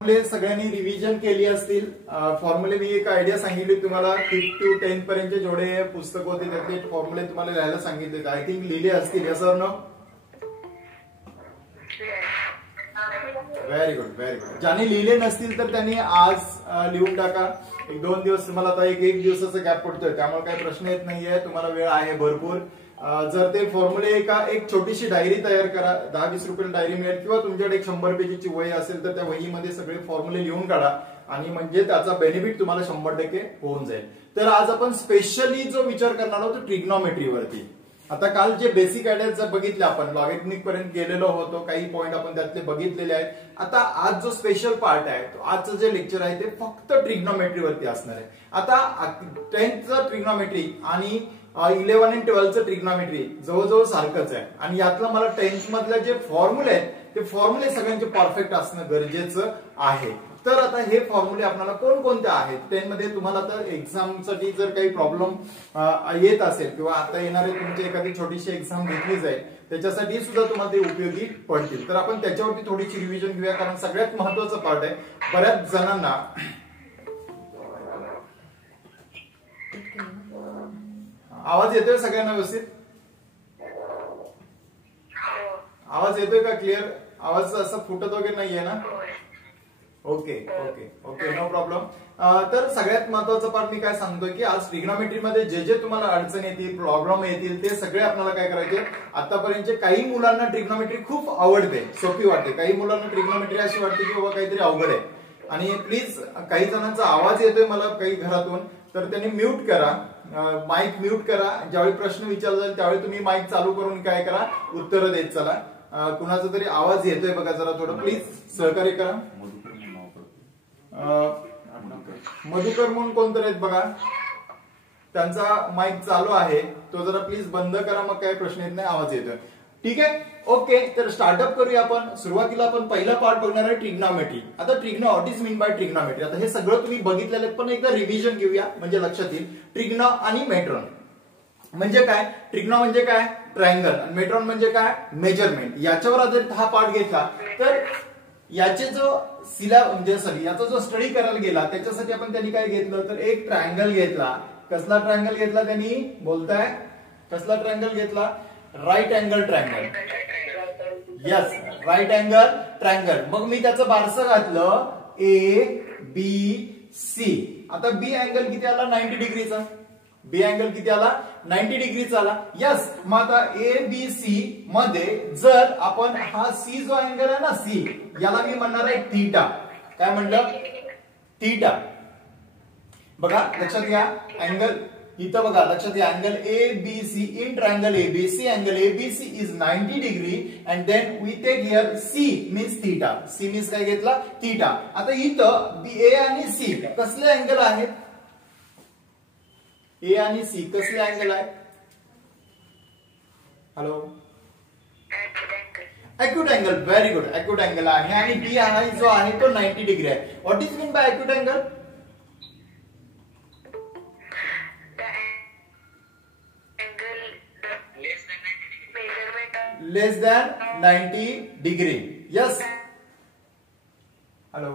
फॉर्म्युले सगळ्यांनी रिव्हिजन केली असतील. फॉर्म्युले मी एक आयडिया सांगितली तुम्हाला. 5 to 10 पर्यंतचे जेवढे पुस्तक होते त्यातले फॉर्म्युले तुम्हाला लिहायला सांगितले. आय थिंक लिहिले असतील. Yes or no? Very good very good. ज्याने लिहिले नसतील तर त्यांनी आज लिहून टाका. 1-2 दिवस तुम्हाला आता एक दिवसाचा गॅप पडतोय त्यामुळे काही प्रश्न येत नाहीये. तुम्हाला वेळ आहे भरपूर. जर ते फॉर्म्युले एक छोटीशी डायरी तयार करा. 10-20 रुपये डायरी मिळेल किंवा तुमच्याकडे एक 100 पेजची वही असेल तर त्या वहीमध्ये सगळे फॉर्म्युले लिहून काढा आणि म्हणजे त्याचा बेनिफिट तुम्हाला 100% होऊन जाईल. तर आज आपण स्पेशली जो विचार करणार आहोत ट्रिग्नॉमेट्री वरती. आता काल जे बेसिक आयडिया बघितले आपण लॉगॅरिथमिक पर्यंत गेलेलो होतो. काही पॉइंट आपण त्यातले बघितलेले आहेत. आता आज जो स्पेशल पार्ट आहे आजचं जे लेक्चर आहे ते फक्त ट्रिग्नॉमेट्री वरती असणार आहे. आता 10th ट्रिग्नॉमेट्री आणि 11 आणि 12th ट्रिग्नॉमेट्री जवळजवळ सारखंच आहे आणि यातलं मला 10th मधले जे फॉर्म्युले आहेत ते फॉर्म्युले सगळ्यांचे परफेक्ट असणं गरजेचं आहे. तर आता हे फॉर्म्युले आपल्याला कोणकोणते आहेत 10 मध्ये तुम्हाला तर एक्झामसाठी जर काही प्रॉब्लेम येत असेल किंवा आता येणारे तुमची एखादी छोटीशी एक्झाम घेतली जाईल त्याच्यासाठी सुद्धा तुम्हाला ते उपयोगी पडतील. तर आपण त्याच्यावरती थोडीशी रिव्हिजन घेऊया कारण सगळ्यात महत्वाचं पार्ट आहे. बऱ्याच जणांना आवाज येतोय सगळ्यांना व्यवस्थित? आवाज येतोय का क्लिअर? आवाज असं फुटत वगैरे नाहीये ना? Okay okay okay no problem. तर सगळ्यात महत्वाचं पार्ट मी काय सांगतोय की आज ट्रिग्नॉमेट्री मध्ये जे तुम्हाला अडचण येतील प्रॉब्लेम येतील ते सगळे आपल्याला काय करायचे. आतापर्यंत काही मुलांना ट्रिग्नॉमेट्री खूप आवडते सोपी वाटते. काही मुलांना ट्रिग्नॉमेट्री अशी वाटते की बाबा काहीतरी अवघड आहे. आणि प्लीज काही जणांचा आवाज येतोय मला काही घरातून तर त्यांनी म्यूट करा. माईक म्यूट करा. ज्यावेळी प्रश्न विचारला जाईल त्यावेळी तुम्ही माईक चालू करून काय करा उत्तर देत चला. कुणाचा तरी आवाज येतोय बघा जरा थोडं प्लीज सहकार्य करा. मधुकर म्हणून कोणतरी आहेत बघा त्यांचा माईक चालू आहे तो जरा प्लीज बंद करा. मग काय प्रश्न येत नाही आवाज येतोय. ठीक आहे ओके. तर स्टार्टअप करूया आपण. सुरुवातीला आपण पहिला पार्ट बघणार आहे ट्रिग्नॉमेट्री. आता what is mean bye trigonometry. आता हे सगळं तुम्ही बघितलेलं पण एकदा रिव्हिजन घेऊया म्हणजे लक्षात येईल. ट्रिग्नो आणि मेट्रॉन म्हणजे काय. ट्रिग्नो म्हणजे काय ट्रायंगल आणि मेट्रॉन म्हणजे काय मेजरमेंट. याच्यावर आधारित हा पार्ट घेतला तर याचे जो याचा जो स्टडी करायला गेला त्याच्यासाठी आपण त्यांनी काय घेतलं तर एक ट्रायंगल घेतला. कसला ट्रायंगल घेतला त्यांनी बोलताय कसला ट्रायंगल घेतला. Right angle triangle. Yes right angle triangle. मग मी त्याचं बारसं घातलं ABC. आता बी अँगल किती आला 90 डिग्रीचा. बी अँगल किती आला 90 डिग्रीचा आला. यस मग आता ABC मध्ये जर आपण हा सी जो अँगल आहे ना सी याला मी म्हणणार आहे थीटा. काय म्हणलं थीटा. बघा लक्षात घ्या अँगल इथं बघा लक्षात घ्या angle ABC in triangle ABC angle ABC is 90 degree and then we take here C means theta. C means काय घेतला थीटा. आता इथं A आणि C कसले अँगल आहेत. A आणि C कसले अँगल आहेत. Hello acute angle. Very good acute angle आहे आणि B आहे जो आहे तो 90 डिग्री आहे. What is mean bye acute angle. Less than 90 degree. Yes hello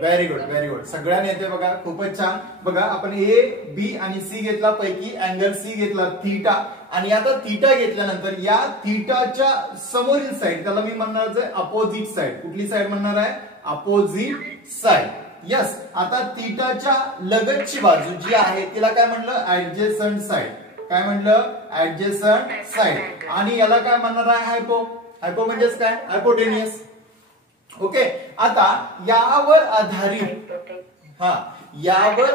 very good very good. सगळ्यांनी येते बघा खूपच छान. बघा आपण A B आणि C घेतला पैकी अँगल C घेतला थीटा आणि आता थीटा घेतल्यानंतर या थीटाच्या समोरील साइड त्याला मी म्हणणार आहे अपोजिट साइड. कुठली साइड म्हणणार आहे अपोजिट साइड. यस आता थीटाच्या लगतची बाजू जी आहे तिला काय म्हणलं ऍडजेसंट साइड. काय म्हणलं ऍडजेसंट साइड. आणि याला काय म्हणणार आहे हायपो. हायपो म्हणजेच काय हायपोटेनियस. ओके आता यावर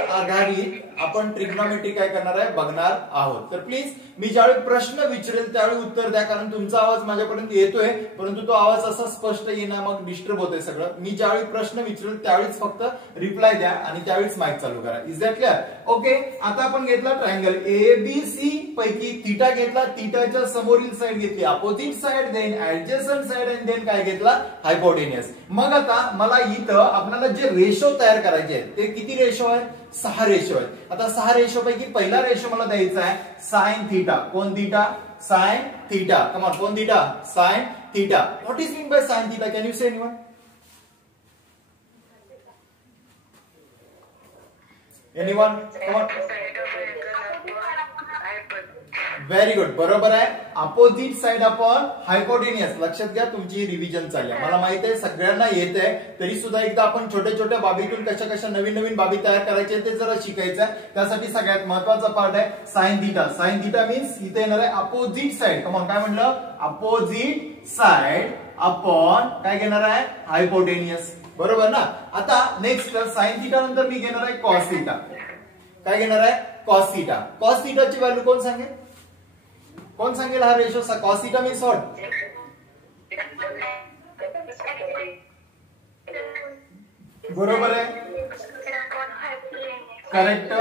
आधारित आपण ट्रिग्नॉमेट्री काय करणार आहे बघणार आहोत. तर प्लीज मी ज्यावेळी प्रश्न विचारेल त्यावेळी उत्तर द्या कारण तुमचा आवाज माझ्यापर्यंत येतोय परंतु तो आवाज असा स्पष्ट येणं मग डिस्टर्ब होतोय सगळं. मी ज्यावेळी प्रश्न विचारेल त्यावेळीच फक्त रिप्लाय द्या आणि त्यावेळीच माईक चालू करा. Is that clear. ओके आता आपण घेतला ट्रायंगल ABC पैकी थीटा घेतला. थीटाच्या समोरील साइड घेतली opposite side then adjacent side आणि देन काय घेतला हायपोटेनियस. मग आता मला इथं आपल्याला जे रेशो तयार करायचे आहेत ते किती रेशो आहे 6 रेशो आहेत. आता 6 रेशो पैकी पहिला रेशो मला द्यायचा आहे साइन थीटा. कोण थीटा साइन थीटा. कमाल कोण theta sine theta. What is mean by sin theta? Can you say anyone? Anyone? Come on. Very good, बरोबर आहे. Opposite side upon hypotenuse. लक्षात घ्या, तुमची रिव्हिजन चालली आहे. मला माहित आहे सगळ्यांना येत आहे, तरी सुद्धा एकदा आपण छोट्या छोट्या बाबीतून कशा कशा नवीन नवीन बाबी तयार करायचे ते जरा शिकायचं आहे. त्यासाठी सगळ्यात महत्वाचा पार्ट आहे sine theta. Sine theta means इथे येणार आहे अपोजिट साइड. कमॉन, काय म्हणलं? अपोजिट साइड अपॉन काय घेणार आहे? हायपोटेनियस. बरोबर ना. आता नेक्स्ट साइन थीटा नंतर मी घेणार आहे कॉस थीटा. काय घेणार आहे? Cos theta. कॉस थीटाची व्हॅल्यू कोण सांगेल? कोण सांगेल हा रेशो? Cos theta means what? बरोबर आहे, correct.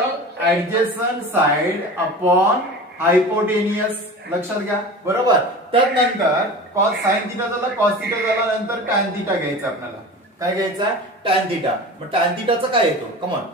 Adjacent side upon hypotenuse. लक्षात घ्या, बरोबर. त्यानंतर कॉस साइन थीटा झाला, कॉस थीटा झाला, नंतर टॅन थीटा घ्यायचा आपल्याला. काय घ्यायचा? Tan theta. मग टॅन थीटाचा काय येतो? कमॉन.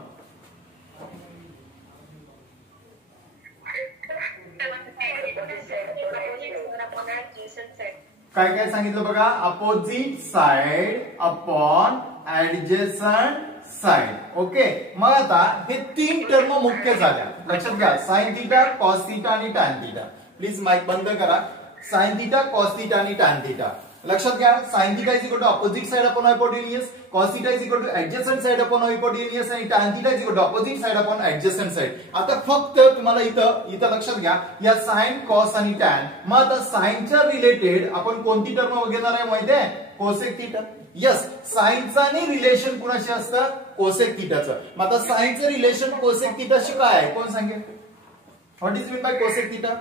काय काय सांगितलं बघा? Opposite side upon adjacent side. Okay. मग आता हे तीन टर्म मुख्य झाल्या. लक्षात घ्या, साइन थीटा, कॉस थीटा आणि टॅन थीटा. प्लीज माइक बंद करा. साइन थीटा, कॉस थीटा आणि टॅन थीटा. लक्षात घ्या, sine theta is equal to opposite side upon hypotenuse, cos theta is equal to adjacent side upon hypotenuse आणि tan theta is equal to opposite side upon adjacent side. आता फक्त तुम्हाला इथं लक्षात घ्या, या साइन, कॉस आणि टॅन. मग आता साइनच्या रिलेटेड आपण कोणती टर्म घेणार आहे माहिती आहे? Cosec theta. यस, साइनचं आणि रिलेशन कुणाशी असतं? कोसेक थीटाचं. मग आता साइनचं रिलेशन कोसेक थीटाशी काय आहे? कोण सांगेल? What is mean by cosec theta?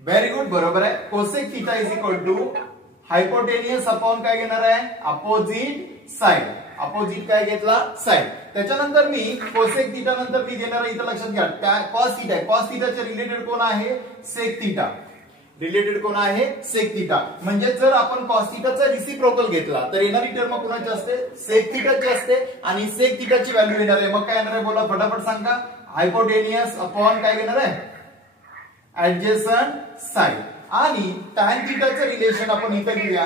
Very good, बरोबर आहे. Cosec theta is equal to hypotenuse upon काय घेणार आहे? Opposite side. अपोजिट काय घेतला? साइड. त्याच्यानंतर मी कोसेक थीटा नंतर मी घेणार आहे, इथं लक्षात घ्या, कॉस थीटा. कॉस थीटाचे रिलेटेड कोण आहे? Sec theta. रिलेटेड कोण आहे? Sec theta. म्हणजे जर आपण कॉस थीटाचा रिसिप्रोकल घेतला तर येणारी टर्म कोणाची असते? सेक थीटाची असते. आणि सेक थीटाची व्हॅल्यू येणार आहे. मग काय येणार आहे? बोला फटाफट सांगा. हायपोटेनियस अपॉन काय घेणार आहे? Adjacent side. आणि टॅन थीटाचं रिलेशन आपण इथे घेऊया.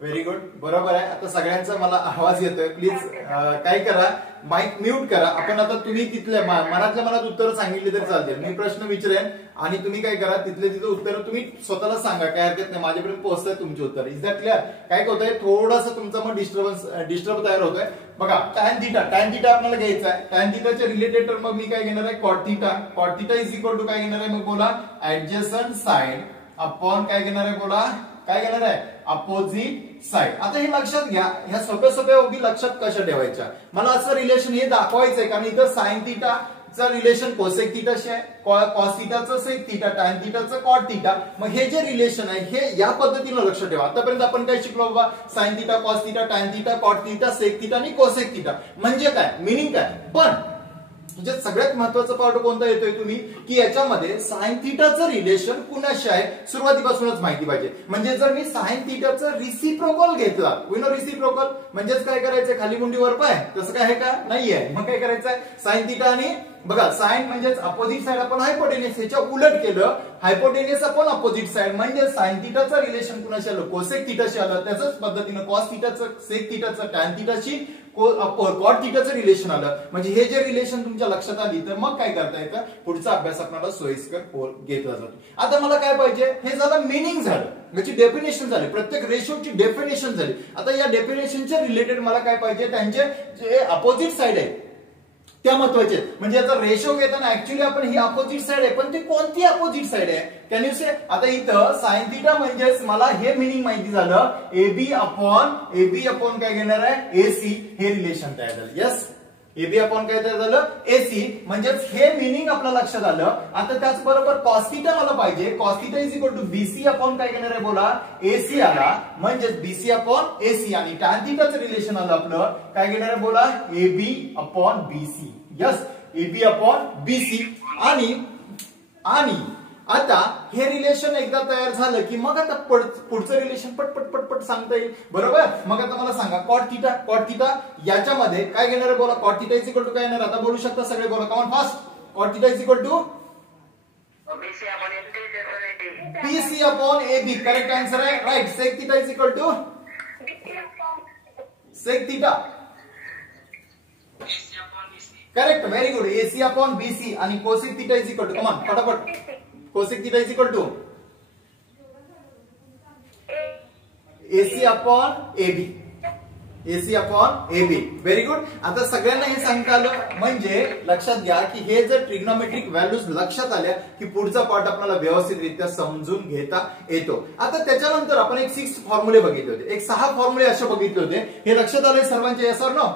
व्हेरी गुड, बरोबर आहे. आता सगळ्यांचा मला आवाज येतोय. प्लीज काय करा, माइक म्यूट करा. आपण आता तुम्ही तिथल्या मनातल्या मनात उत्तर सांगितली तरी चालतील. मी प्रश्न विचारेन आणि तुम्ही काय करा, तिथले तिथे उत्तर तुम्ही स्वतःला सांगा. काय हरकत नाही, माझ्यापर्यंत पोहोचतात तुमचे उत्तर. Is that clear? काय होतंय, थोडासा तुमचा मग डिस्टर्ब तयार होतोय. बघा, टॅन थीटा. टॅन थीटा आपल्याला घ्यायचा आहे. टॅन थीटाच्या रिलेटेड टर्म मग मी काय घेणार आहे? Cot theta. Cot theta is equal to काय घेणार आहे? मग बोला ऍडजेसंट साइड अपॉन काय घेणार आहे? बोला काय घेणार आहे? Opposite side. आता हे लक्षात घ्या, ह्या सोप्या सोप्या उभी लक्षात कशा ठेवायच्या. मला असं रिलेशन हे दाखवायचंय कारण इथं साइन थीटाचं रिलेशन कोसेक थीटाशी आहे, कॉस थीटाचं सेक थीटा, टॅन थीटाचं कॉट थीटा. मग हे जे रिलेशन आहे हे या पद्धतीनं लक्षात ठेवा. आतापर्यंत आपण काय शिकलो बाबा? Sine theta, cos theta, tan theta, cot theta, sec theta आणि कोसेक थीटा. म्हणजे काय, मिनिंग काय. पण म्हणजे सगळ्यात महत्वाचा पार्ट कोणता येतोय तुम्ही, की याच्यामध्ये साइन थीटाचं रिलेशन कुणाशी आहे सुरुवातीपासूनच माहिती पाहिजे. म्हणजे जर मी साइन थीटाचं रिसिप्रोकल घेतला, रिसिप्रोकल म्हणजेच काय करायचंय? खाली मुंडी वर पाय. तसं काय आहे का? नाहीये. मग काय करायचंय? साइन थीटा आणि बघा, साइन म्हणजेच अपोजिट साइड आपण हायपोटेनियस, ह्याच्या उलट केलं हायपोटेनियस आपण अपोजिट साइड. म्हणजे साइन थीटाचं रिलेशन कुणाशी आलं? कोसेक थीटाशी आलं. त्याच्याच पद्धतीनं कॉस थीटाचं, सेक थीटाचं, टॅन थीटाशी, कॉट थीटाचं रिलेशन आलं. म्हणजे हे जे रिलेशन तुमच्या लक्षात आली तर मग काय करता येतं? पुढचा अभ्यास आपल्याला सोयीस्कर घेतला जातो. आता मला काय पाहिजे? हे झालं मिनिंग झालं, याची डेफिनेशन झाली, प्रत्येक रेशोची डेफिनेशन झाली. आता या डेफिनेशनच्या रिलेटेड मला काय पाहिजे? त्यांचे जे अपोजिट साइड आहे त्या महत्वाचे. म्हणजे याचा रेशो घेताना ऍक्च्युअली आपण ही अपोजिट साइड आहे, पण ती कोणती अपोजिट साइड आहे? कॅन यू से? आता इथं साइन थीटा म्हणजेच मला हे मिनिंग माहिती झालं, एबी अपॉन काय घेणार आहे? एसी. हे रिलेशन तयार झालं. यस, एबी अपॉन काय तयार झालं? एसी. म्हणजेच हे मिनिंग आपल्या लक्षात आलं. आता त्याचबरोबर कॉस थीटा मला पाहिजे. Cos theta is equal to BC upon काय घेणार आहे? बोला एसी आला. म्हणजेच बीसी अपॉन एसी. आणि टॅन थीटाचं रिलेशन आलं आपलं काय घेणार आहे? बोला AB upon BC. Yes, AB upon BC. आणि आता हे रिलेशन एकदा तयार झालं की मग आता पुढचं रिलेशन पटपट पटपट सांगता येईल, बरोबर. मग आता मला सांगा कॉट थिटा याच्यामध्ये काय घेणार आहे बोला. Cot theta is equal to काय येणार आता बोलू शकता सगळे, बोला common fast. Cot theta is equal to BC upon AB. Correct answer आहे, right. Sec theta is equal to sec theta. Correct, very good. AC upon BC आणि cosec theta is equal to, come on फटाफट. Cosec theta is equal to AC upon AB. AC upon AB. Very good. आता सगळ्यांना हे सांगता आलं म्हणजे लक्षात घ्या की हे जर ट्रिग्नोमेट्रिक व्हॅल्यूज लक्षात आल्या की पुढचा पार्ट आपल्याला व्यवस्थितरित्या समजून घेता येतो. आता त्याच्यानंतर आपण एक 6 फॉर्म्युले बघितले होते, एक 6 फॉर्म्युले असे बघितले होते. हे लक्षात आले सर्वांचे, येस ऑर नो?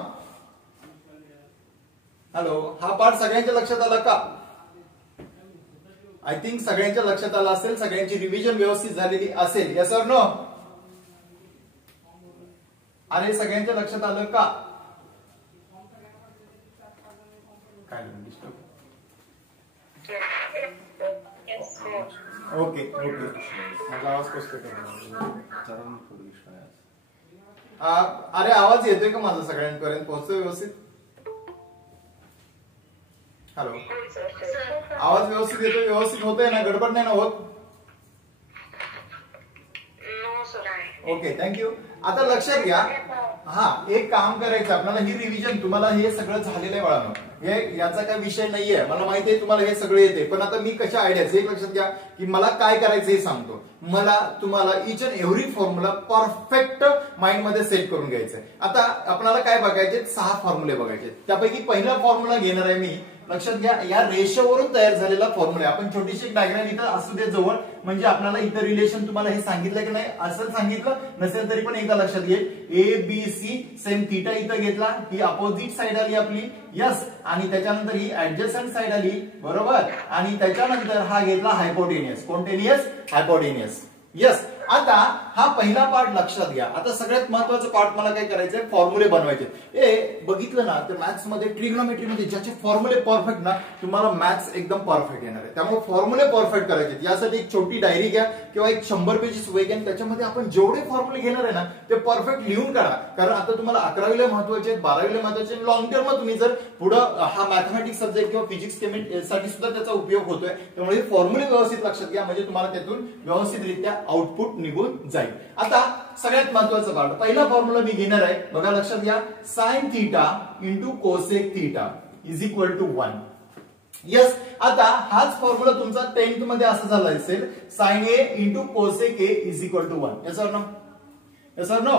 हॅलो, हा पार्ट सगळ्यांच्या लक्षात आला का? आय थिंक सगळ्यांच्या लक्षात आला असेल, सगळ्यांची रिव्हिजन व्यवस्थित झालेली असेल, येस ऑर नो? अरे सगळ्यांच्या लक्षात आलं का? काय ओके ओके. माझा आवाज कसा अरे आवाज येतोय का माझा? सगळ्यांपर्यंत पोहोचतोय व्यवस्थित? हॅलो, आवाज व्यवस्थित येतोय? व्यवस्थित होतोय ना? गडबड नाही ना होत? Okay, thank you. आता लक्षात घ्या, हा एक काम करायचं आपल्याला, ही रिव्हिजन तुम्हाला हे सगळं झालेलं आहे बाळांनो, हे याचा काही विषय नाहीये, मला माहिती आहे तुम्हाला हे सगळं येते. पण आता मी कशा आयडियाज एक लक्षात घ्या की मला काय करायचं हे सांगतो. मला तुम्हाला each and every formula perfect mind मध्ये सेट करून घ्यायचंय. आता आपल्याला काय बघायचे? 6 फॉर्म्युले बघायचे. त्यापैकी पहिला फॉर्म्युला घेणार आहे मी. लक्षात घ्या, या रेशोवरून तयार झालेला फॉर्म्युला. आपण छोटीशी डायग्राम इथं असू दे जवळ, म्हणजे आपल्याला इथं रिलेशन तुम्हाला हे सांगितलं की नाही, असं सांगितलं नसेल तरी पण एकदा लक्षात येईल. ABC सेम थीटा इथं घेतला, ही अपोजिट साइड आली आपली, यस. आणि त्याच्यानंतर ही ऍडजस्टंट साइड आली, बरोबर. आणि त्याच्यानंतर हा घेतला हायपोटेनियस. कोंटेनियस? Hypotenuse, yes. आता हा पहिला पार्ट लक्षात घ्या. आता सगळ्यात महत्वाचं पार्ट मला काय करायचंय? फॉर्म्युले बनवायचे. हे बघितलं ना तर मॅथ्स मध्ये, ट्रिग्नोमेट्री मध्ये ज्याचे फॉर्म्युले परफेक्ट ना, तुम्हाला मॅथ्स एकदम परफेक्ट येणार आहे. त्यामुळे फॉर्म्युले परफेक्ट करायचे. यासाठी एक छोटी डायरी घ्या किंवा एक 100 पेजेस वही घ्या, त्याच्यामध्ये आपण जेवढे फॉर्म्युले घेणार आहे ना ते परफेक्ट लिहून काढा. कारण आता तुम्हाला 11वीला महत्वाचे आहेत, 12वीला महत्वाचे, लॉंग टर्म तुम्ही जर पुढे हा मॅथमॅटिक्स सब्जेक्ट किंवा फिजिक्स साठी सुद्धा त्याचा उपयोग होतोय. त्यामुळे फॉर्म्युले व्यवस्थित लक्षात घ्या, म्हणजे तुम्हाला त्यातून व्यवस्थितरित्या आउटपुट निघून जाईल. आता सगळ्यात महत्वाचं पार्ट, पहिला फॉर्म्युला मी घेणार आहे, बघा लक्षात घ्या. Sine theta into cosec theta is equal to 1. Yes. आता हाच फॉर्म्युला तुमचा 10th मध्ये असा झाला असेल, sine A into cosec A is equal to 1. Yes or no? Yes or no?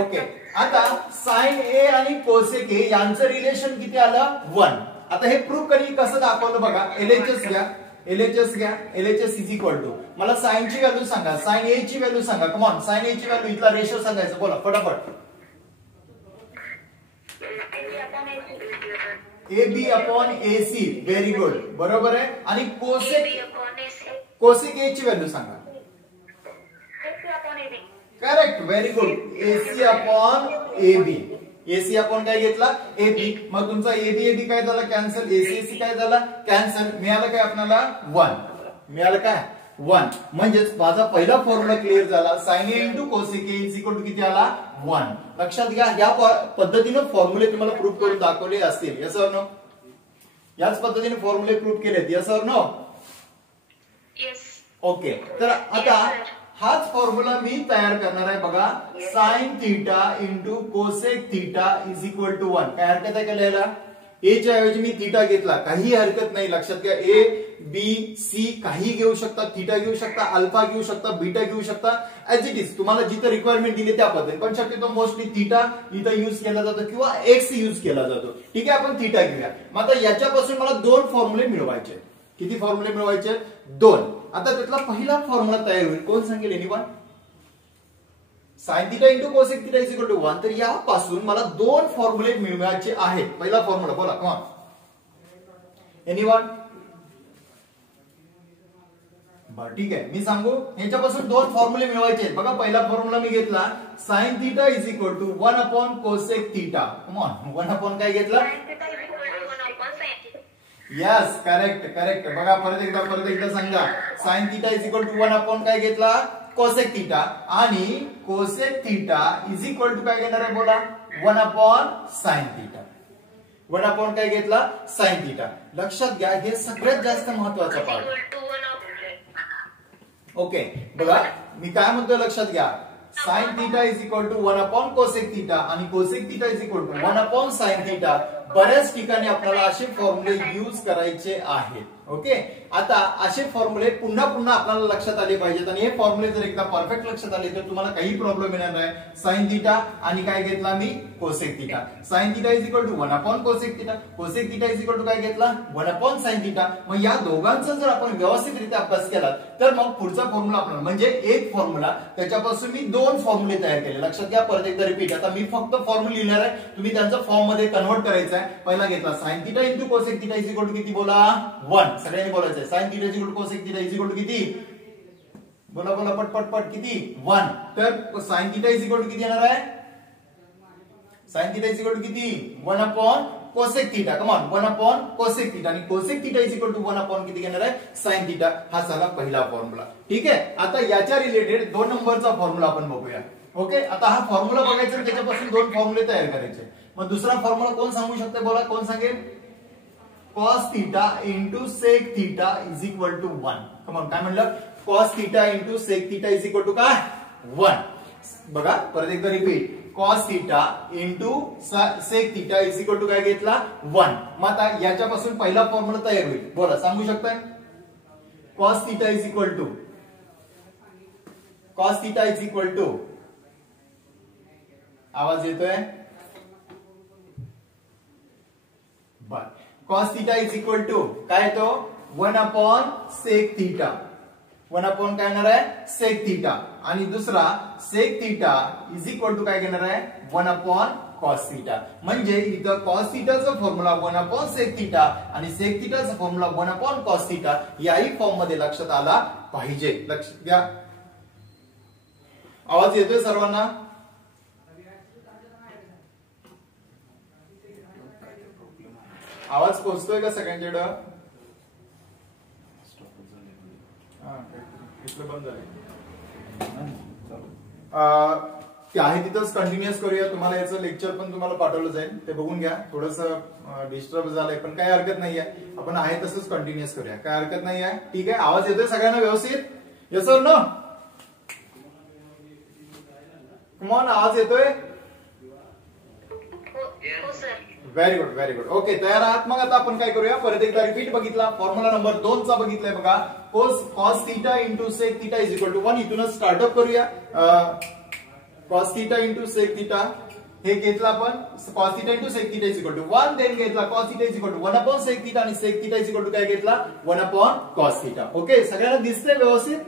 Okay. आता साइन ए आणि कोसेक ए यांचं रिलेशन किती आलं? 1. आता हे प्रूव्ह कधी कसं दाखवलं बघा. LHS घ्या, LHS घ्या. LHS इज इक्वल टू, मला साइन ची व्हॅल्यू सांगा, साइन ए ची व्हॅल्यू सांगा. कम ऑन, साइन ए ची व्हॅल्यू, इथला रेशो सांगायचं, बोला फटाफट. AB upon AC. Very good, बरोबर आहे. आणि कोसेक ए ची व्हॅल्यू सांगा. Correct, very good. AC upon AB. AC upon काय घेतला? AB. मग तुमचा AB काय झाला? कॅन्सल. AC काय झाला? कॅन्सल. मिळालं काय आपल्याला? 1. मिळालं काय? 1. म्हणजेच माझा पहिला फॉर्म्युला क्लिअर झाला. Sine A into cosec A is equal to किती आला? 1. लक्षात घ्या, या पद्धतीने फॉर्म्युले तुम्हाला प्रूव्ह करून दाखवले असतील, यस ऑर नो? याच पद्धतीने फॉर्म्युले प्रूव्ह केलेत, yes or no? Yes. Okay. तर आता हाच फॉर्म्युला मी तयार करणार आहे बघा. Sine theta into cosec theta is equal to 1. काय हरकत आहे का लिहायला? ए च्या ऐवजी मी थीटा घेतला, काही हरकत नाही. लक्षात घ्या, ए बी सी काही घेऊ शकता, थीटा घेऊ शकता, अल्फा घेऊ शकता, बीटा घेऊ शकता, ऍज इट इज तुम्हाला जिथे रिक्वायरमेंट दिली त्या पद्धतीने. पण शक्यतो मोस्टली थीटा इथं युज केला जातो किंवा एक्स युज केला जातो. ठीक आहे, आपण थीटा घेऊया. मग आता याच्यापासून मला 2 फॉर्म्युले मिळवायचे. किती फॉर्म्युले मिळवायचे? 2. आता त्यातला पहिला फॉर्म्युला तयार होईल, कोण सांगेल? Anyone? Sine theta into cosec theta is equal to 1. तर यापासून मला 2 फॉर्म्युले मिळवायचे आहेत. पहिला फॉर्म्युला बोला, कम ऑन. एनीवन? बरं, ठीक आहे, मी सांगू. याच्यापासून 2 फॉर्म्युले मिळवायचे आहेत. बघा, पहिला फॉर्म्युला मी घेतला, sine theta is equal to 1 upon cosec theta. Come on, 1 upon काय घेतला? Yes, correct correct. बघा परत एकदा सांगा. Sine theta is equal to 1 upon काय घेतला, कोसेक थिटा. आणि cosec theta is equal to काय घेणार आहे बोला, 1 अपॉन साइन थिटा. 1 अपॉन काय घेतला, साइन थिटा. लक्षात घ्या, हे सगळ्यात जास्त महत्वाचा पार्ट. ओके, बघा मी काय म्हणतोय लक्षात घ्या. Sine theta is equal to 1 upon cosec theta आणि cosec theta is equal to 1 upon sine theta. बऱ्याच ठिकाणी आपल्याला असे फॉर्म्युले यूज करायचे आहेत. ओके, आता असे फॉर्म्युले पुन्हा पुन्हा आपल्याला लक्षात आले पाहिजेत आणि हे फॉर्म्युले जर एकदा परफेक्ट लक्षात आले तर तुम्हाला काही प्रॉब्लेम येणार नाही. साइन थिटा आणि काय घेतला मी, cosec theta. Sine theta is equal to 1 upon cosec theta. Cosec theta is equal to काय घेतला, 1 अपॉन साइन थिटा. मग या दोघांचा जर आपण व्यवस्थितरित्या अभ्यास केला तर मग पुढचा फॉर्म्युला आपल्याला म्हणजे एक फॉर्म्युला त्याच्यापासून मी 2 फॉर्म्युले तयार केले. लक्षात घ्या, परत एकदा रिपीट. आता मी फक्त फॉर्म्युला लिहिणार आहे, तुम्ही त्यांचा फॉर्म मध्ये कन्वर्ट करायचा आहे. पहिला घेतला sine theta into cosec theta is equal to किती बोला, 1. सगळ्यांनी बोलायचं आहे. Sine theta is equal to cosec theta is equal to किती, बोला बोला पट किती, 1. तर sine theta is equal to किती येणार आहे, sine theta is equal to किती, 1 upon cosec theta. Come on, 1 upon cosec theta. आणि cosec theta is equal to 1 upon किती घेणार आहे, साइन थिटा. हा झाला पहिला फॉर्म्युला. ठीक आहे, आता याच्या रिलेटेड 2 नंबरचा फॉर्म्युला आपण बघूया. ओके, आता हा फॉर्म्युला बघायचा आणि त्याच्यापासून 2 फॉर्म्युले तयार करायचे. मग दुसरा फॉर्म्युला कोण सांगू शकते बोला, कोण सांगेल, cos theta into sec theta is equal to 1. Come on, काय म्हणलं, cos theta into sec theta is equal to काय, 1. बघा परत एकदा repeat. cos theta into sec theta is equal to काय घेतला, 1. मग आता याच्यापासून पहिला फॉर्म्युला तयार होईल. बोला, सांगू शकताय, cos theta is equal to, cos theta is equal to, आवाज येतोय, बर. cos theta is equal to काय येतो, 1 अपॉन सेक थीटा. 1 अपॉन काय येणार आहे, सेक थीटा. आणि दुसरा sec theta is equal to काय घेणार आहे, 1 अपॉन cos थीटा. म्हणजे इथं cos थीटाचा फॉर्म्युला 1 अपॉन सेक थीटा आणि सेक थीटाचा फॉर्म्युला 1 अपॉन cos थीटा याही फॉर्म मध्ये लक्षात आला पाहिजे. लक्षात घ्या, आवाज येतोय सर्वांना, आवाज पोहोचतोय का सगळ्यांच्याकडे, बंद झाले आहे तिथंच कंटिन्युअस करूया. तुम्हाला याचं लेक्चर पण तुम्हाला पाठवलं जाईल, ते बघून घ्या. थोडस डिस्टर्ब झालंय पण काही हरकत नाहीये, आपण आहे तसंच कंटिन्युअस करूया, काय हरकत नाहीये. ठीक आहे, आवाज येतोय सगळ्यांना व्यवस्थित, येस सर ना, कमॉन, आवाज येतोय, very good very good. Okay, तयार आहात. मग आता आपण काय करूया, परत एकदा रिपीट बघितला, फॉर्म्युला नंबर 2 चा बघितलाय बघा, cos theta into sec theta is equal to 1. इथूनच स्टार्टअप करूया. cos theta into sec theta हे घेतला आपण, cos theta into sec theta is equal to 1. Then घेतला cos theta is equal to 1 upon sec theta आणि sec theta is equal to काय घेतला, 1 upon cos theta. Okay, सगळ्यांना दिसतंय व्यवस्थित.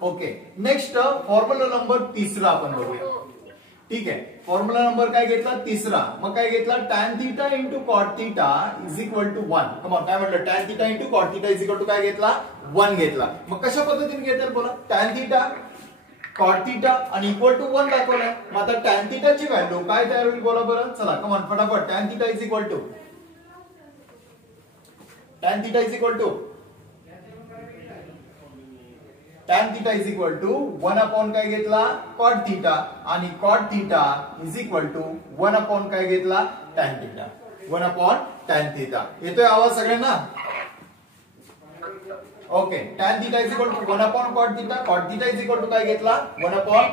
ओके, नेक्स्ट फॉर्म्युला नंबर 3 आपण बघूया. ठीक आहे, फॉर्म्युला नंबर काय घेतला, 3. मग काय घेतला, tan theta into cot theta is equal to 1. Come on, काय म्हटलं, tan theta into cot theta is equal to काय घेतला, 1 घेतला. मग कशा पद्धतीने घेतात बोला, tan थीटा कॉट थीटा आणि इक्वल टू 1 दाखवलाय. मग आता tan थीटाची व्हॅल्यू काय तयार होईल बोला बरं, चला कमॉन फटाफट. tan theta is equal to, tan theta is equal to, tan theta is equal to 1 upon काय घेतला, cot थीटा आणि cot theta is equal to 1 upon काय घेतला, tan theta. 1 upon tan theta. येतोय आवाज सगळ्यांना, okay. tan theta is equal to 1 upon cot theta, cot theta is equal to काय घेतला, 1 upon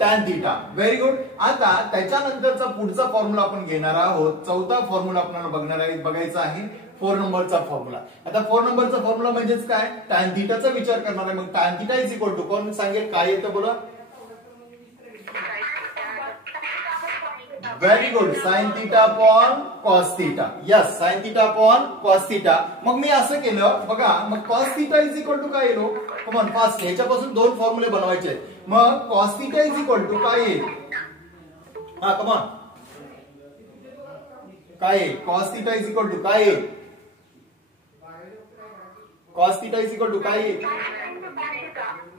tan theta. Very good. आता त्याच्यानंतरचा पुढचा फॉर्म्युला आपण घेणार आहोत, चौथा फॉर्म्युला आपल्याला बघायचा आहे, 4 नंबरचा फॉर्म्युला. आता 4 नंबरचा फॉर्म्युला म्हणजेच काय, tan थीटाचा विचार करणार आहे. मग tan theta is equal to, कोण सांगेल काय येतं बोला, very good, sin theta upon cos theta. Yes, sin theta upon cos theta. मग मी असं केलं बघा, मग cos theta is equal to काय येईल, कमॉन फास्ट, याच्यापासून 2 फॉर्म्युले बनवायचे आहेत. मग cos theta is equal to काय येईल, हा कमॉन काय येईल, cos theta is equal to काय येईल, cos theta is equal to काय येईल,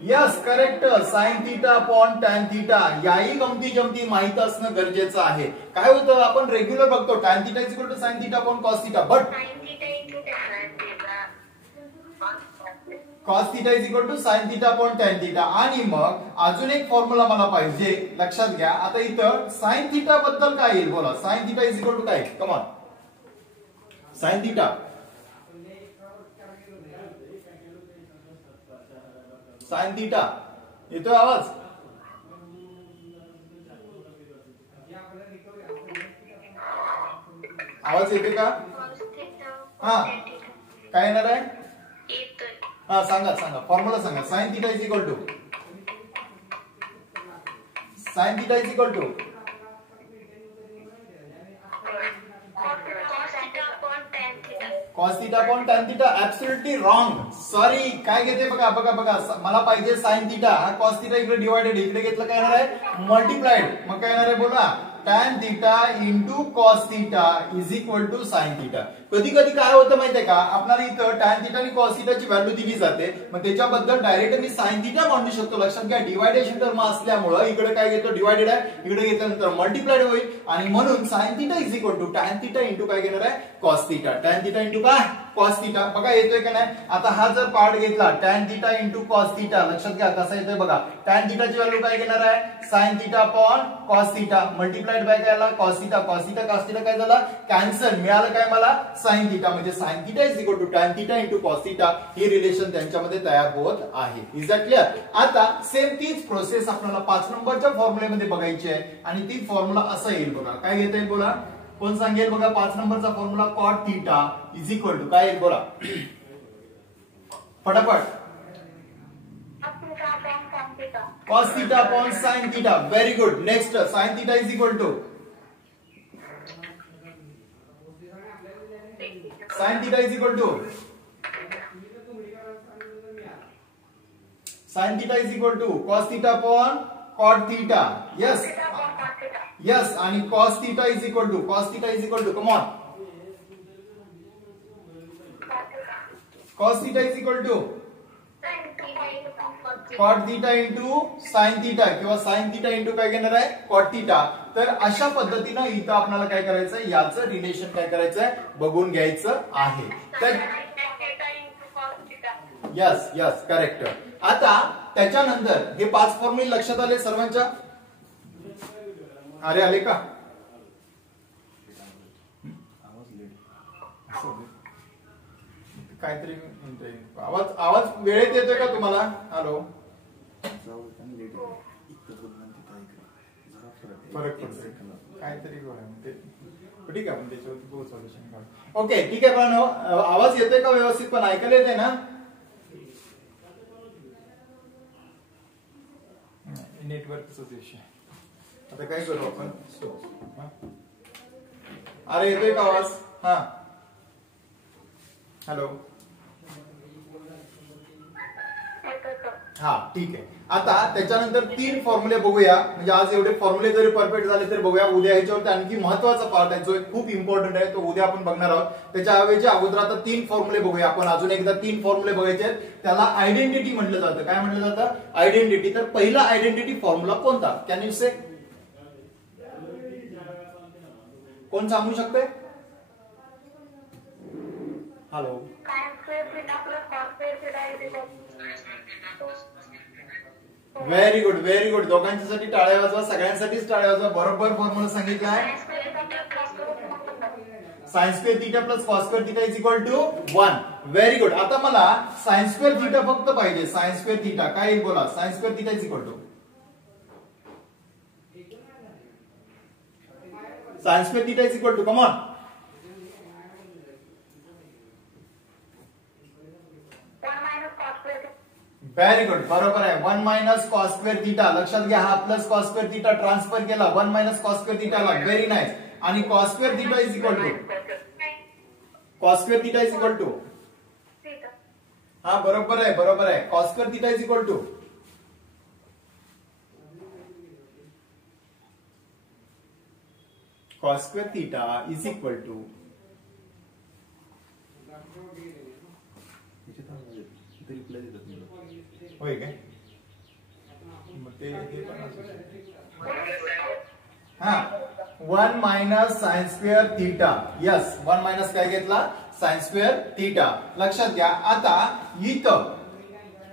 yes correct. Sine theta upon tan theta. याही गमती जमती माहित असणं गरजेचं आहे. काय होतं आपण रेग्युलर बघतो tan theta is equal to sine theta upon cos theta, but cos theta is equal to sine theta upon tan theta. आणि मग अजून एक फॉर्म्युला मला पाहिजे, लक्षात घ्या. आता इथं साइन थिटा बद्दल काय येईल बोला. Sine theta is equal to काय, come on. Sine theta sine theta येतोय आवाज. आवाज येतोय का. हा काय येणार आहे. हा सांगा सांगा फॉर्म्युला सांगा. Sine theta is equal to sine theta is equal to cos theta upon tan theta. Absolutely wrong. Sorry काय घेते बघा बघा बघा. मला पाहिजे साइन थिटा. हा कॉस थिटा इकडे डिवायडेड, इकडे घेतलं काय येणार आहे मल्टिप्लाइड. मग काय येणार आहे बोला. Tan theta into cos theta is equal to sine theta. कधी कधी काय होतं माहितीये का, आपल्याला इथं टॅन थिटा आणि कॉस थिटाची व्हॅल्यू दिली जाते, मग त्याच्याबद्दल डायरेक्ट मी साइन थिटा मांडू शकतो. लक्षात घ्या डिवायडेशन टर्म असल्यामुळे इकडे काय घेतो डिवायडेड आहे, इकडे घेतल्यानंतर मल्टिप्लाइड होईल. आणि म्हणून sine theta is equal to tan theta into काय घेणार आहे cos theta. Tan theta into काय कॉस थिटा. बघा येतोय का नाही. आता हा जर पार्ट घेतला tan theta into cos theta, लक्षात घ्या कसा येतोय बघा. टॅन थिटाची व्हॅल्यू काय घेणार आहे sine theta upon cos theta multiplied by काय आला cos theta. Cos theta cos theta काय झाला कॅन्सल. मिळालं काय मला साइन थिटा. म्हणजे sine theta is equal to tan theta into cos theta. हे रिलेशन त्यांच्यामध्ये तयार होत आहे. Is that clear. आता सेम तीच प्रोसेस आपल्याला 5 नंबरच्या फॉर्म्युलेमध्ये बघायची आहे. आणि ती फॉर्म्युला असा येईल बघा. काय घेता येईल बोला. कोण सांगेल बघा. 5 नंबरचा formula cot theta is equal to काय येईल बोला फटाफट. Cos theta upon sine theta. Very good. Next sine theta is equal to sine theta is equal to sine theta is equal to cos theta upon cot theta. Yes yes. आणि cos theta is equal to come on cos theta is equal to cot theta into sine theta किंवा sine theta into काय घेणार आहे cot theta. तर अशा पद्धतीनं इथं आपल्याला काय करायचं याचं रिलेशन काय करायचंय बघून घ्यायचं आहे. तर यस यस करेक्ट. आता त्याच्यानंतर हे 5 फॉर्म्युले लक्षात आले सर्वांच्या. अरे आले का. काहीतरी आवाज आवाज वेळेत येतोय का तुम्हाला. हॅलो फरक पडतोय काहीतरी ठीक आहे. आपण त्याच्यावरती बघू सोल्युशन काढू. ओके ठीक आहे. पण आवाज येतोय का व्यवस्थित. पण ऐकायला येते ना. नेटवर्कचा विषय. आता काय करू आपण. अरे येतोय का आवाज. हा हॅलो. हा ठीक आहे. आता त्याच्यानंतर 3 फॉर्म्युले बघूया. म्हणजे आज एवढे फॉर्म्युले जरी परफेक्ट झाले तरी बघूया. उद्या ह्याच्यावरती आणखी महत्वाचा पार्ट आहे जो खूप इम्पॉर्टंट आहे तो उद्या आपण बघणार आहोत. त्याच्याऐवजी अगोदर आता 3 फॉर्म्युले बघूया आपण. अजून एकदा 3 फॉर्म्युले बघायचे आहेत. त्याला आयडेंटिटी म्हटलं जातं. काय म्हटलं जातं आयडेंटिटी. तर पहिला आयडेंटिटी फॉर्म्युला कोणता कॅन यू से. कोण सांगू शकते. Hello. Very good very good. दोघांच्यासाठी टाळ्या वाजवा. सगळ्यांसाठीच टाळ्या वाजवा. बरोबर फॉर्म्युला सांगितला आहे. Sine square theta plus cos square theta is equal to 1. Very good. आता मला साइन स्क्वेअर थीटा फक्त पाहिजे. साइन स्क्वेअर थीटा काय येईल बोला. Sine square theta is equal to sine square theta is equal to come on very good. बरोबर आहे. 1 minus cos square theta. लक्षात घ्या हा plus cos square theta transfer केला 1 मायनस कॉस स्क्वेअर थीटाला. Very nice. आणि cos square theta is equal to cos square theta is equal to हा बरोबर आहे बरोबर आहे. Cos square theta is equal to cos square theta is equal to होय काय मग ते पण असू शकते. हा 1 minus sine square theta. Yes 1 minus काय घेतला साइन स्क्वेअर थीटा. लक्षात घ्या. आता इथं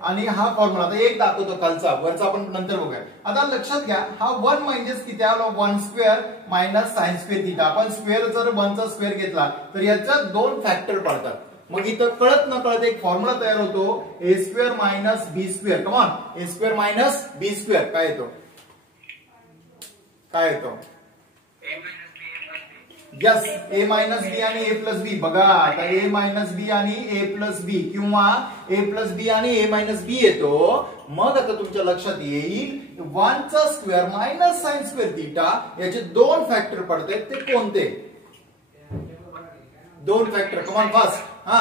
आणि हा फॉर्म्युला आता एक दाखवतो खालचा वरचा आपण नंतर बघूया. आता लक्षात घ्या हा 1 म्हणजेच किती आलो 1 square minus sine square theta. आपण स्क्वेअर जर 1 चा स्क्वेअर घेतला तर याचा दोन फॅक्टर पडतात. मग इथं कळत न कळत एक फॉर्म्युला तयार होतो A square minus B square. Come on A square minus B square काय येतो काय येतो यस ए मायनस बी आणि ए प्लस बी. बघा आता ए मायनस बी आणि ए प्लस बी किंवा ए प्लस बी आणि ए मायनस बी येतो. मग आता तुमच्या लक्षात येईल 1 चा square minus sine square theta याचे दोन फॅक्टर पडतात. ते कोणते दोन फॅक्टर कम ऑन फास्ट. हा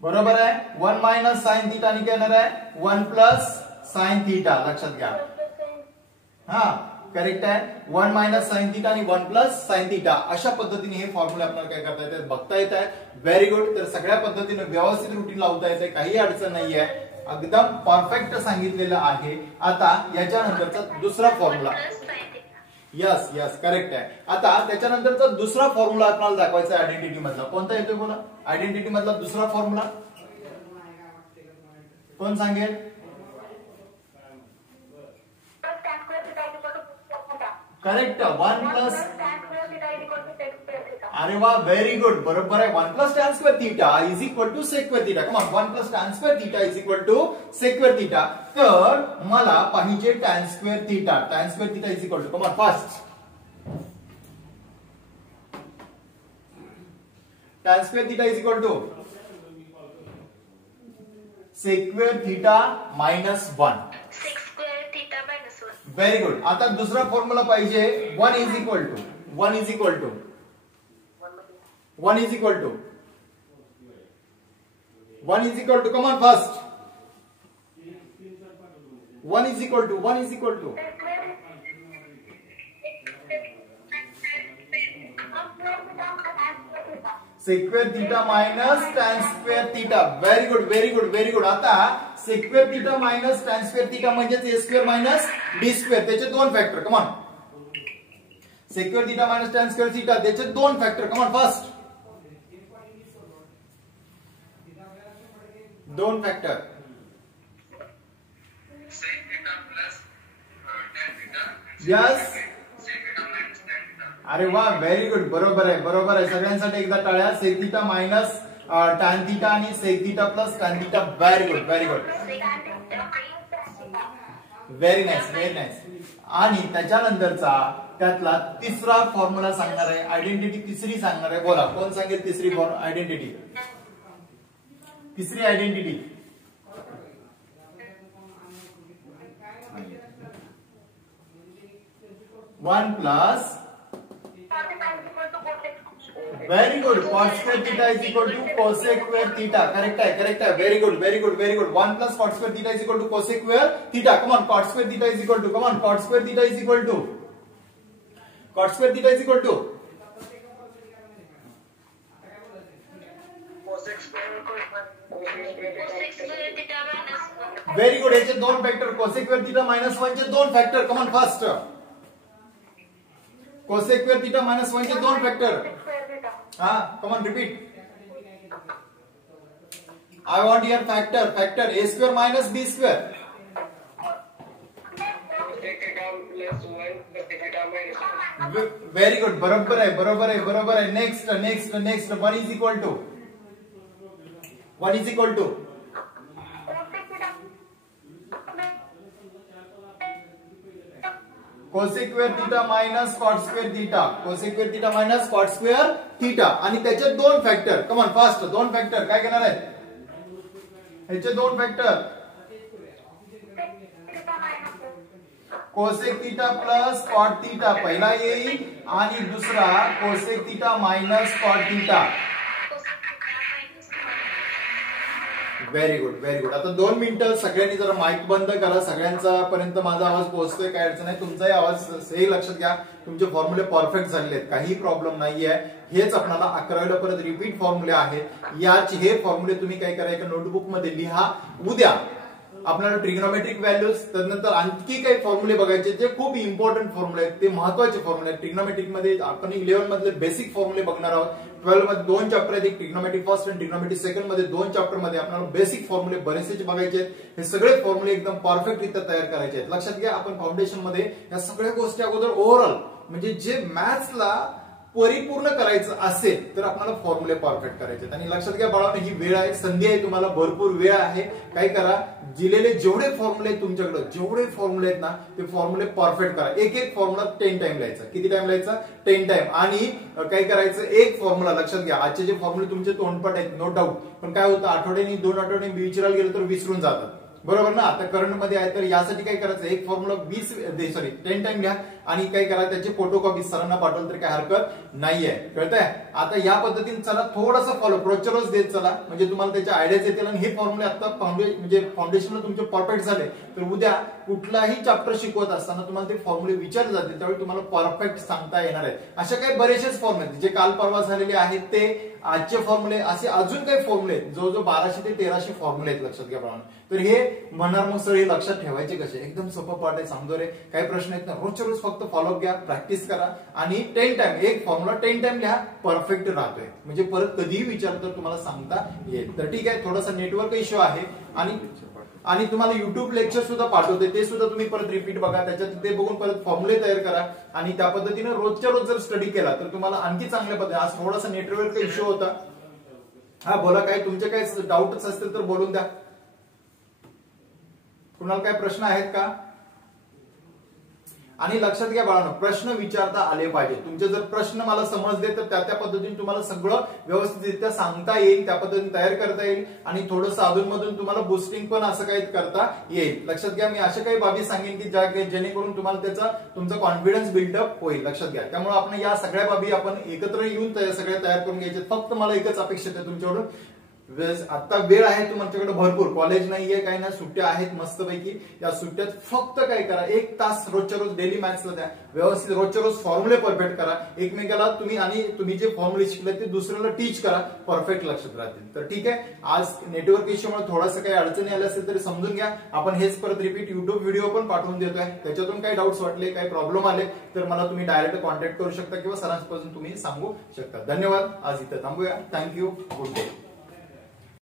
बरोबर आहे. 1 मायनस साइन थीटा आणि काय येणार आहे 1 प्लस साइन थीटा. लक्षात घ्या. हा करेक्ट आहे. 1 मायनस साइन थीटा आणि 1 प्लस साइन थीटा अशा पद्धतीने हे फॉर्म्युले आपल्याला काय करता येतात बघता येत आहे. Very good. तर सगळ्या पद्धतीने व्यवस्थित रुटीन लावता येते काही अडचण नाहीये. एकदम परफेक्ट सांगितलेलं आहे. आता याच्यानंतरचा दुसरा फॉर्म्युला. यस यस करेक्ट आहे. आता त्याच्यानंतरचा दुसरा फॉर्म्युला आपल्याला दाखवायचा आहे आयडेंटिटी मधला. कोणता येतोय बोला आयडेंटिटी मधला दुसरा फॉर्म्युला कोण सांगेल. Correct 1 plus. अरे वा व्हेरी गुड बरोबर आहे. 1 plus tan square theta is equal to sec square theta. Come on 1 plus tan square theta is equal to sec square theta. तर मला पाहिजे tan square theta. Tan square theta is equal to come on fast tan square theta is equal to sec square theta minus 1. Very good. आता दुसरा formula पाहिजे 1 is equal to 1 is equal to 1 is equal to 1 is equal to come on fast 1 is equal to 1 is equal to sec square theta minus tan square theta. Very good very good very good. आता sec square theta minus tan square theta म्हणजेच A square minus B square त्याचे दोन factor. Come on sec square theta minus tan square theta त्याचे दोन factor. Come on fast दोन factor. Yes अरे वा very good बरोबर आहे बरोबर आहे. सगळ्यांसाठी एकदा टाळ्या. Sec theta minus tan theta आणि sec theta plus tan theta. Very good very good very nice very nice. आणि त्याच्यानंतरचा त्यातला तिसरा फॉर्म्युला सांगणार आहे आयडेंटिटी तिसरी सांगणार आहे. बोला कोण सांगेल तिसरी आयडेंटिटी. तिसरी identity 1 plus very good cot square theta is equal to cosec square theta. Correct आहे करेक्ट आहे. Very good very good very good. 1 plus cot square theta is equal to cosec square theta. Come on cot square theta is equal to come on cot square theta is equal to cot square theta is equal to very good. याचे दोन factor cosec square theta minus 1 चे दोन factor. Come on fast cosec square theta minus 1 चे दोन factor. हा come on repeat. I want your factor a square minus b square. Very good बरोबर आहे बरोबर आहे बरोबर आहे. Next next next 1 is equal to 1 is equal to cosec square theta minus cot square theta. cosec square theta minus cot square theta आणि त्याचे दोन factor. Come on fast दोन फॅक्टर काय घेणार आहे ह्याचे दोन factor. cosec theta plus cot theta पहिला येईल आणि दुसरा cosec theta minus cot theta. Very good very good. आता 2 मिनिटं सगळ्यांनी जरा माईक बंद करा. सगळ्यांचा पर्यंत माझा आवाज पोहोचतोय काय अडचण नाही. तुमचाही आवाज हे लक्षात घ्या तुमचे फॉर्म्युले परफेक्ट झालेले आहेत काही प्रॉब्लेम नाहीये. हेच आपल्याला 11वीला परत रिपीट फॉर्म्युले आहेत. याचे हे फॉर्म्युले तुम्ही काय करा, एका नोटबुक मध्ये लिहा. उद्या आपल्याला ट्रिग्नोमेट्रिक व्हॅल्यूज, त्यानंतर आणखी काही फॉर्म्युले बघायचे जे खूप इम्पॉर्टंट फॉर्म्युले आहेत, ते महत्वाचे फॉर्म्युले आहेत. ट्रिग्नोमेट्रिक मध्ये आपण 11 मधले बेसिक फॉर्म्युले बघणार आहोत. 12 मध्ये 2 चॅप्टर आहेत, एक ट्रिग्नोमेट्रिक फर्स्ट आणि ट्रिग्नोमेट्रिक सेकंड मध्ये 2 चॅप्टर मध्ये आपल्याला बेसिक फॉर्म्युले बरेचसे बघायचे आहेत. हे सगळे फॉर्म्युले एकदम परफेक्ट रित्या तयार करायचे आहेत. लक्षात घ्या, आपण फाउंडेशन मध्ये या सगळ्या गोष्टी अगोदर ओव्हरऑल म्हणजे जे मॅथ्सला परिपूर्ण करायचं असेल तर आपल्याला फॉर्म्युले परफेक्ट करायचे. आणि लक्षात घ्या बाळांनो, ही वेळ आहे, संधी आहे, तुम्हाला भरपूर वेळ आहे. काय करा, दिलेले जेवढे फॉर्म्युले तुमच्याकडे जेवढे फॉर्म्युले आहेत ना, ते फॉर्म्युले परफेक्ट करा. एक एक फॉर्म्युला 10 टाइम लिहायचा. किती टाइम लिहायचा? 10 टाइम. आणि काय करायचं, एक फॉर्म्युला लक्षात घ्या, आजचे जे फॉर्म्युले तुमचे तोंडपाठ आहेत नो डाऊट, पण काय होतं आठवड्यानी 2 आठवड्यानी विचारायला गेलं तर विसरून जातात, बरोबर ना. आता करंट मध्ये आहे तर यासाठी काय करायचं, एक फॉर्म्युला 10 टाइम घ्या आणि काय करा, त्याचे फोटोकॉपी सरांना पाठवलं तर काय हरकत नाहीये. कळतंय? आता या पद्धतीने चला थोडासा फॉलो रोजच्या रोज देत चला, म्हणजे तुम्हाला त्याच्या आयडियाज येतील. आणि हे फॉर्म्युले आता म्हणजे फाउंडेशनला तुमचे परफेक्ट झाले तर उद्या कुठलाही चॅप्टर शिकवत असताना तुम्हाला ते फॉर्म्युले विचारले जातील, त्यावेळी तुम्हाला परफेक्ट सांगता येणार आहे. अशा काही बरेचसेच फॉर्म्युले जे काल परवा झालेले आहेत ते आजचे फॉर्म्युले, असे अजून काही फॉर्म्युले आहेत, जवळजवळ 1200 ते 1300 फॉर्म्युले आहेत. लक्षात घ्या बाळांनो. तर हे म्हणणार मग सर हे लक्षात ठेवायचे कसे, एकदम सोपं पाठ आहे, सांगतो रे, काही प्रश्न आहेत ना. रोजच्या रोज फक्त फॉलोअप घ्या, प्रॅक्टिस करा आणि 10 टाइम एक फॉर्म्युला 10 टाइम लिहा, परफेक्ट राहतोय, म्हणजे परत कधीही विचारलं तर तुम्हाला सांगता येईल. तर ठीक आहे, थोडासा नेटवर्क इश्यू आहे आणि तुम्हाला युट्यूब लेक्चर सुद्धा पाठवते, ते सुद्धा तुम्ही परत रिपीट बघा, त्याच्यात ते बघून परत फॉर्म्युले तयार करा आणि त्या पद्धतीने रोजच्या रोज जर स्टडी केला तर तुम्हाला आणखी चांगल्या पद्धतीने. आज थोडासा नेटवर्क इश्यू होता. हा बोला, काय तुमचे काय डाऊट्स असतील तर बोलून द्या. कुणाला काय प्रश्न आहेत का? आणि लक्षात घ्या बाळांनो, प्रश्न विचारता आले पाहिजे. तुमचे जर प्रश्न मला समजले तर त्या पद्धतीने तुम्हाला सगळं व्यवस्थितरित्या सांगता येईल, त्या पद्धतीने तयार करता येईल आणि थोडंसं अधूनमधून तुम्हाला बुस्टिंग पण असं काही करता येईल. लक्षात घ्या, मी अशा काही बाबी सांगेन की जेणेकरून तुम्हाला तुमचा कॉन्फिडन्स बिल्डअप होईल. लक्षात घ्या, त्यामुळे आपण या सगळ्या बाबी आपण एकत्र येऊन सगळ्या तयार करून घ्यायचे. फक्त मला एकच अपेक्षित आहे तुमच्याकडून, आता वेळ आहे तुमच्याकडे भरपूर, कॉलेज नाहीये काही ना, सुट्ट्या आहेत मस्तपैकी. या सुट्ट्यात फक्त काय करा, 1 तास रोजच्या रोज डेली मॅथ्सला द्या, व्यवस्थित रोजच्या रोज फॉर्म्युले परफेक्ट करा एकमेकाला. तुम्ही जे फॉर्म्युले शिकले ते दुसऱ्याला टीच करा, परफेक्ट लक्षात राहतील. तर ठीक आहे, आज नेटवर्क इश्यूमुळे थोडासा काही अडचणी आल्या असेल तरी समजून घ्या. आपण हेच परत रिपीट युट्यूब व्हिडिओ पण पाठवून देतोय, त्याच्यातून काही डाऊट्स वाटले, काही प्रॉब्लेम आले तर मला तुम्ही डायरेक्ट कॉन्टॅक्ट करू शकता किंवा सरांपासून तुम्ही सांगू शकता. धन्यवाद, आज इथे थांबूया. Thank you, good day.